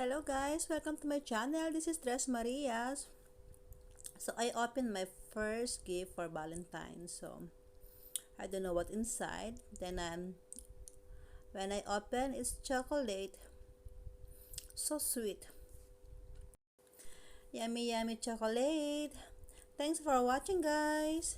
Hello guys, welcome to my channel. This is Dress Marias. So I opened my first gift for Valentine. So I don't know what inside. Then when I open, it's chocolate. So sweet. Yummy yummy chocolate. Thanks for watching guys.